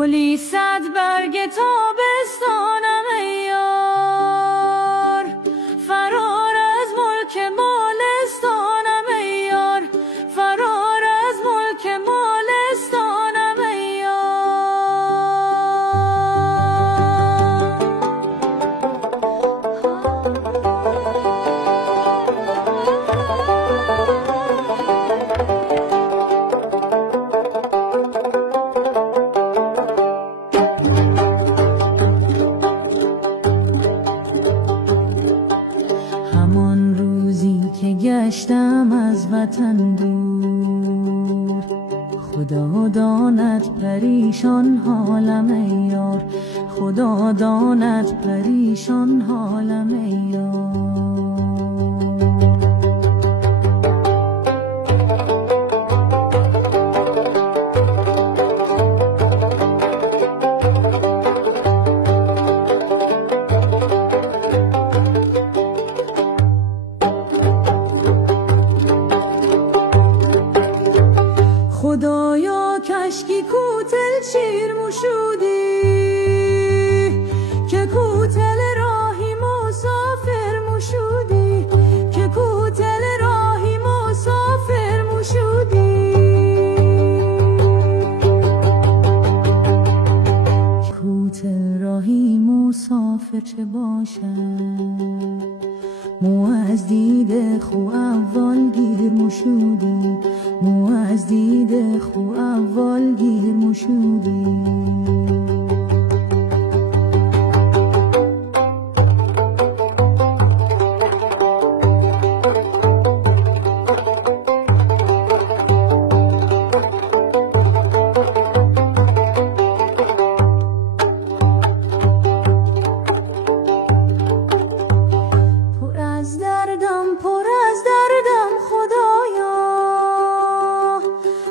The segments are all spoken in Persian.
گلی صد برگ تابستانم ای یار، فرار از ملک مالستانم ای یار، فرار از ملک مالستانم ای همان روزی که گشتم از وطن دور، خدا داند پریشان حالم ای یار، خدا داند پریشان حالم ای یار. خدایا کشکی کوتل شیر موشودی، که کوتل راهی مسافر موشودی، که کوتل راهی مسافر موشودی. کوتل راهی مسافر چه باشد، مو از دید خو اول گیر موشودی، مو از دید خو اول گیر موشودی. پر از دردم خدایا،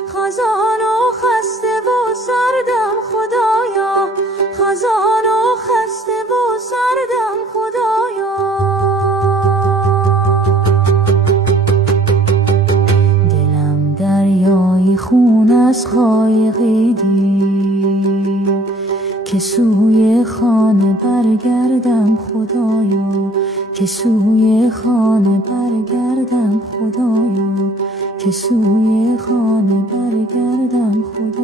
خزان و خسته و سردم خدایا، خزان و خسته و سردم خدایا. دلم دریای خون از خایقی دید، که سوی خانه برگردم خدایا، که سوی خانه برگردم خدایا، که سوی خانه برگردم خدایا.